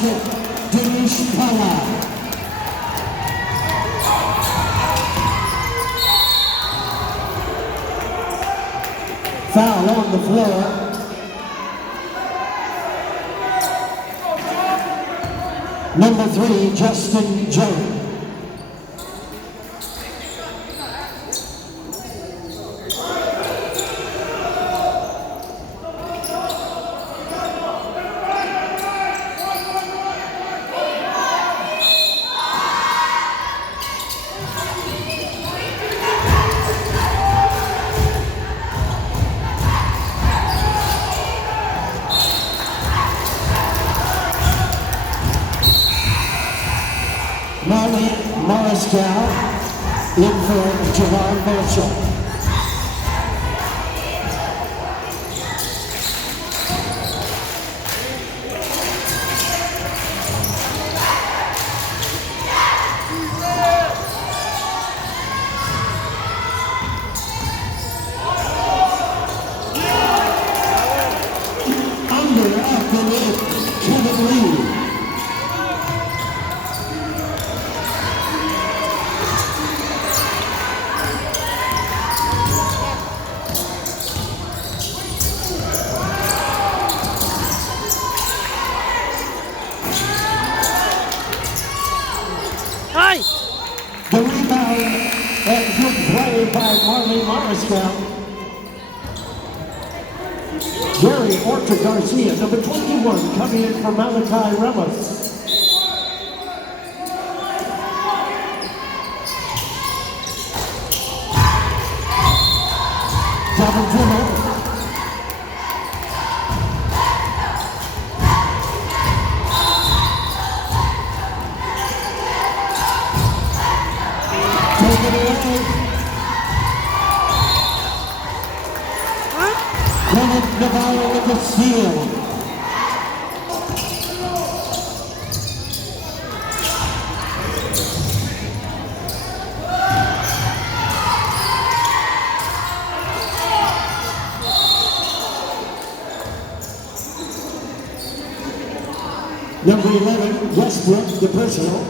basket, Dinesh Pala. Foul on the floor. Number 3, Justin Jones. Marley Morriscow in for Javon Marshall. Under after it, Kevin Lee. The rebound and good play by Marley Morriscow. Jerry Orta Garcia, number 21, coming in for Malachi Ramos. Double dribble. Take it away. Kenneth Navarro with the steal. Number 11, Westbrook, the personal.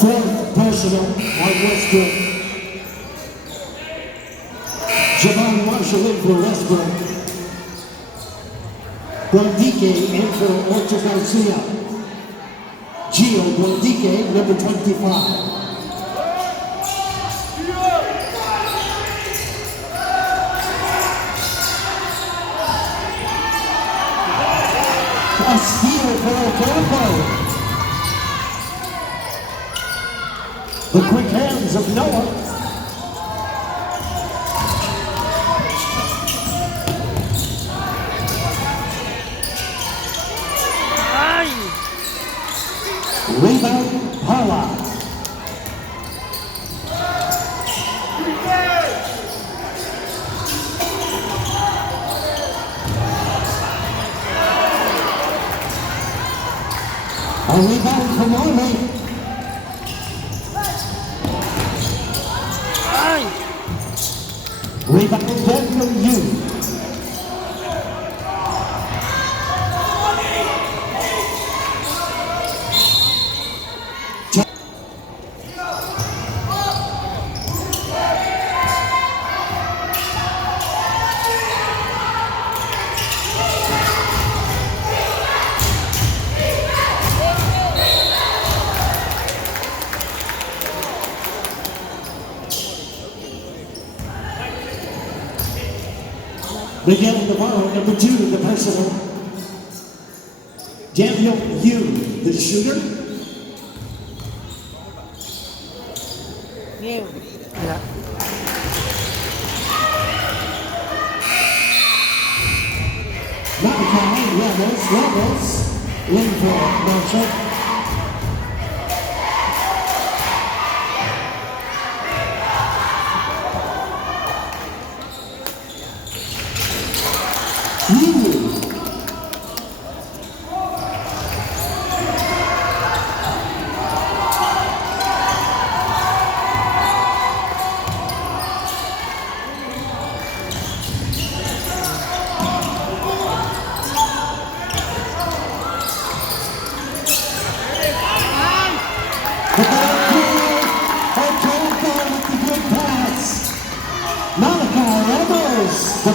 Fourth personal on Westbrook. Javon Marshall in for Westbrook. Guandique in for Orta Garcia. Gio Guandique, number 25. A steal for Ocampo. The quick hands of Noah. Rebound, Pala. A rebound from Marley. Rebound Daniel Yu. Miguel Navarro, number 2, the personal. Daniel Yu, the shooter. Yeah. Malachi Ramos, in for Marshall.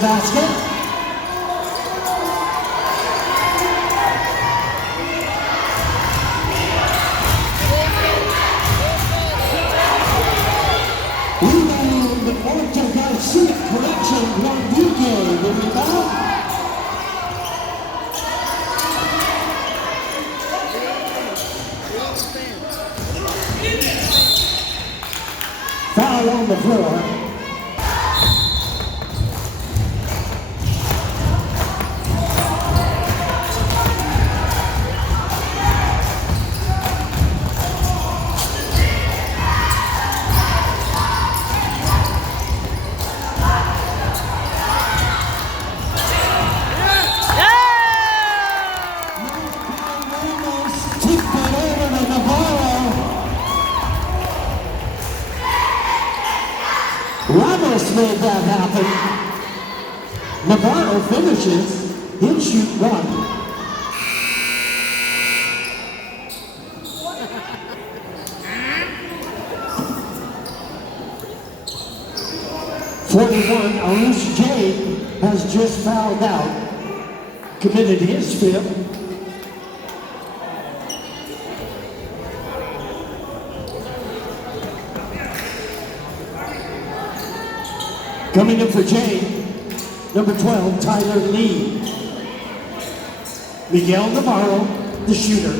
basket. Rebound, Orta Garcia, correction, Guandique, the rebound. Foul on the floor. Ramos made that happen. Navarro finishes. He'll shoot one. .41, Arush Jade has just fouled out. Committed his fifth. Coming in for Jade, number 12, Tyler Lee. Miguel Navarro, the shooter.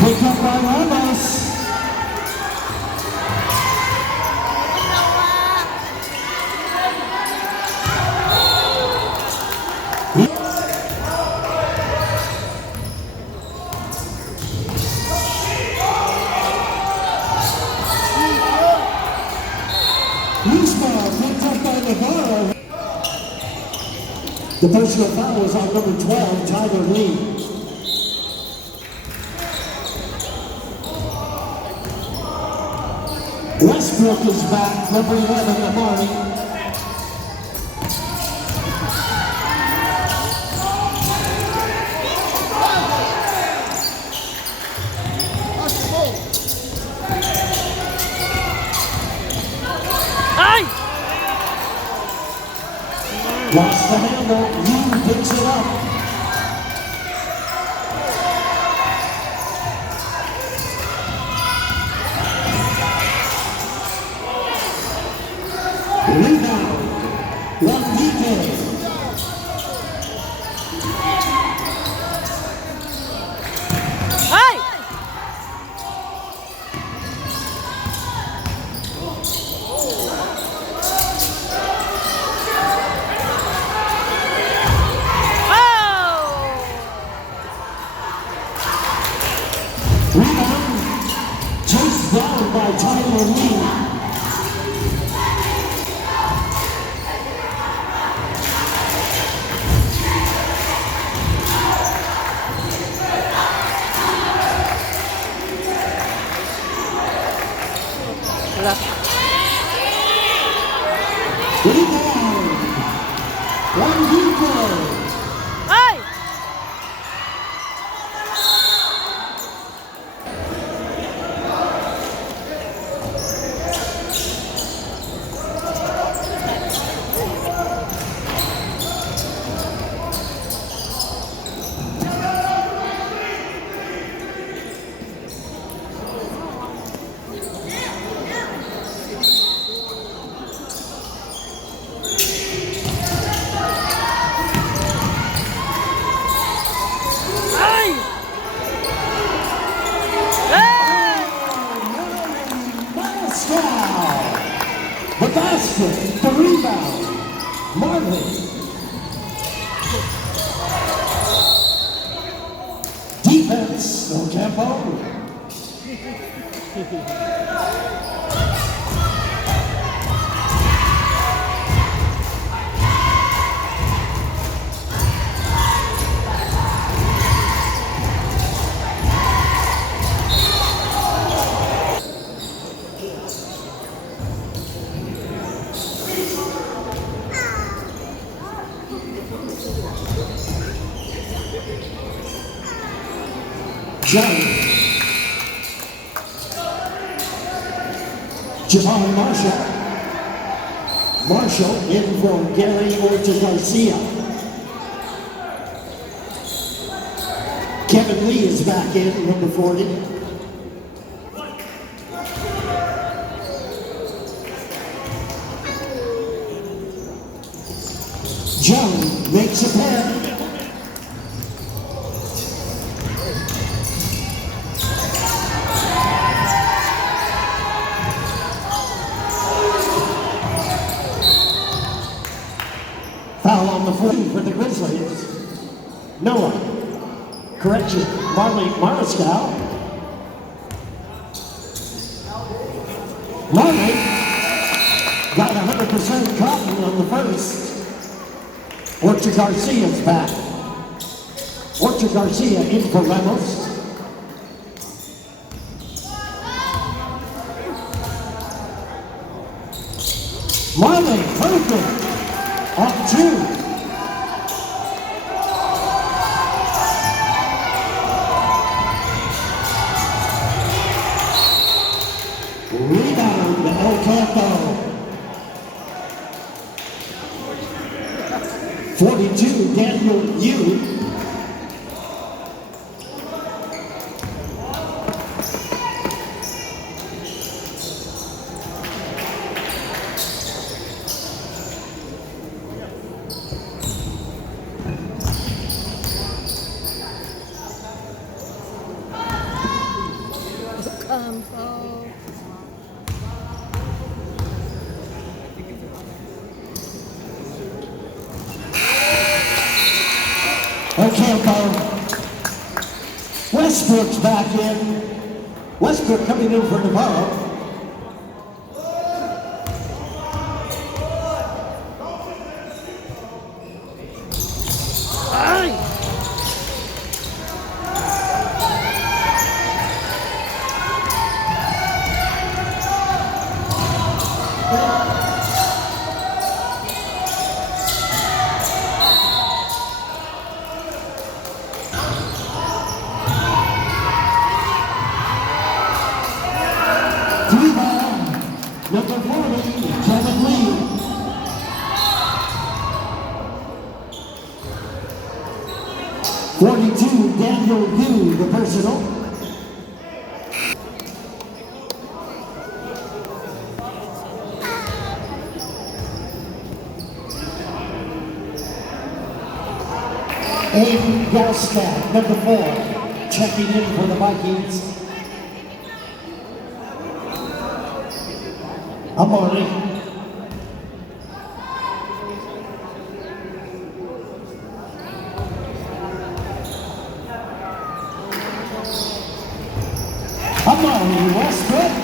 Pick up by Ramos. Loose ball picked up by Navarro. The personal foul was on number 12, Tyler Lee. Westbrook is back, number 11, Amari. Lost the handle, Lee picks it up. Rebound, Guandique. Rebound, chased down by Tyler Lee. Rebound, Guandique. The basket, the rebound, Marley. Defense, Ocampo. Javon Marshall. Marshall in for Gary Orta-Garcia. Kevin Lee is back in, number 40. John makes a pair. Foul on the 40 for the Grizzlies. Noah. Correction, Marley Mariscal. Marley got 100% cotton on the first. Orta-Garcia's back. Orta-Garcia in for Ramos. Marley, perfect. Up two. Rebound, Ocampo. 42, Daniel Yu. Ocampo. Westbrook's back in. Westbrook coming in for Navarro. Number 40, Kevin Lee. .42, Daniel Yu, the personal. Aiden Galstad, number 4, checking in for the Vikings. Amari. Amari Westbrook.